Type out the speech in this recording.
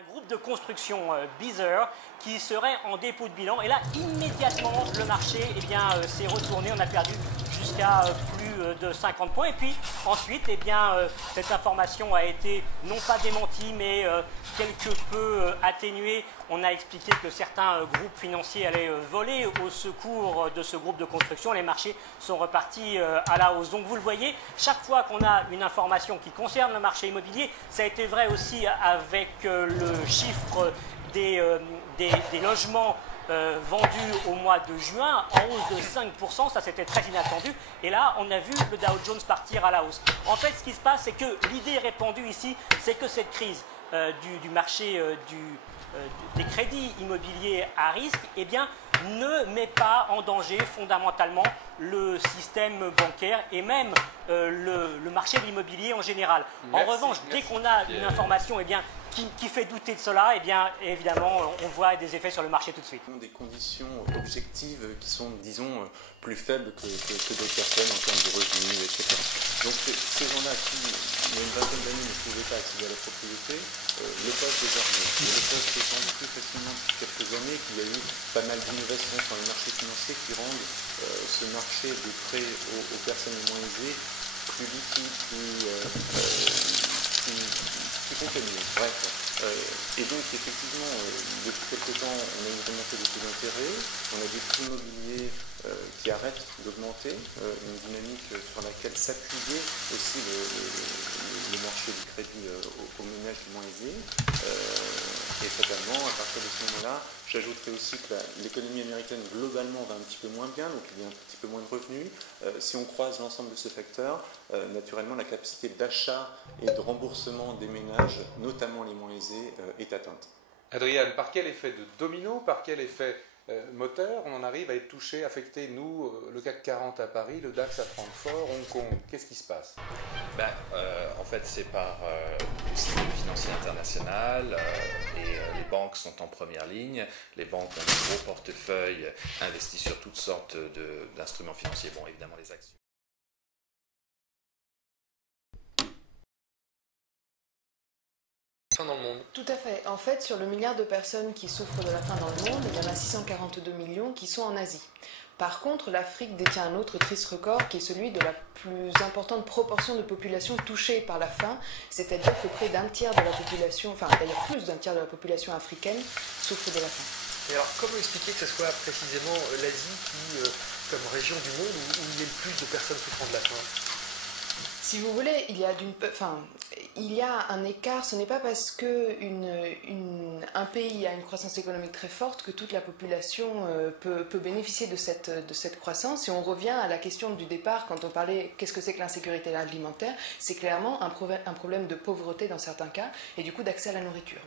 Un groupe de construction Beazer qui serait en dépôt de bilan. Et là, immédiatement, le marché s'est retourné. On a perdu jusqu'à plus de 50 points. Et puis ensuite, cette information a été non pas démentie, mais quelque peu atténuée. On a expliqué que certains groupes financiers allaient voler au secours de ce groupe de construction. Les marchés sont repartis à la hausse. Donc vous le voyez, chaque fois qu'on a une information qui concerne le marché immobilier, ça a été vrai aussi avec le chiffre des logements vendus au mois de juin, en hausse de 5%, ça c'était très inattendu. Et là, on a vu le Dow Jones partir à la hausse. En fait, ce qui se passe, c'est que l'idée répandue ici, c'est que cette crise du marché des crédits immobiliers à risque, ne met pas en danger fondamentalement le système bancaire et même le marché de l'immobilier en général. En revanche, dès qu'on a une information qui fait douter de cela, évidemment, on voit des effets sur le marché tout de suite. Des conditions objectives qui sont, disons, plus faibles que d'autres personnes en termes de revenus, etc. Donc ces gens-là qui, il y a une vingtaine d'années, ne pouvaient pas accéder à la propriété, le peuvent désormais. Et le peuvent d'autant plus facilement depuis quelques années qu'il y a eu pas mal d'innovations sur les marchés financiers qui rendent ce marché des prêts aux personnes les moins aisées plus liquide, plus contraignant. Bref. Et donc, effectivement, depuis quelques temps, on a une remontée des taux d'intérêt, on a des prix immobiliers qui arrêtent d'augmenter, une dynamique sur laquelle s'appuyait aussi le marché du crédit aux ménages les moins aisés. Et fatalement, à partir de ce moment-là, j'ajouterais aussi que l'économie américaine globalement va un petit peu moins bien, donc il y a un petit peu moins de revenus. Si on croise l'ensemble de ce facteur, naturellement la capacité d'achat et de remboursement des ménages, notamment les moins aisés, est atteinte. Adriane, par quel effet de domino, par quel effet moteur, on en arrive à être touché, affecté, nous, le CAC 40 à Paris, le DAX à Francfort, Hong Kong? Qu'est-ce qui se passe? En fait, c'est par le système financier international et les banques sont en première ligne. Les banques ont un gros portefeuille investi sur toutes sortes d'instruments financiers, bon, évidemment les actions. Dans le monde. Tout à fait. En fait, sur le milliard de personnes qui souffrent de la faim dans le monde, il y en a 642 millions qui sont en Asie. Par contre, l'Afrique détient un autre triste record qui est celui de la plus importante proportion de population touchée par la faim, c'est-à-dire que près d'un tiers de la population, enfin d'ailleurs plus d'un tiers de la population africaine souffre de la faim. Et alors, comment expliquer que ce soit précisément l'Asie qui, comme région du monde, où il y a le plus de personnes souffrant de la faim? Si vous voulez, il y a un écart. Ce n'est pas parce que un pays a une croissance économique très forte que toute la population peut bénéficier de cette croissance. Si on revient à la question du départ, quand on parlait qu'est-ce que c'est que l'insécurité alimentaire, c'est clairement un problème de pauvreté dans certains cas et du coup d'accès à la nourriture.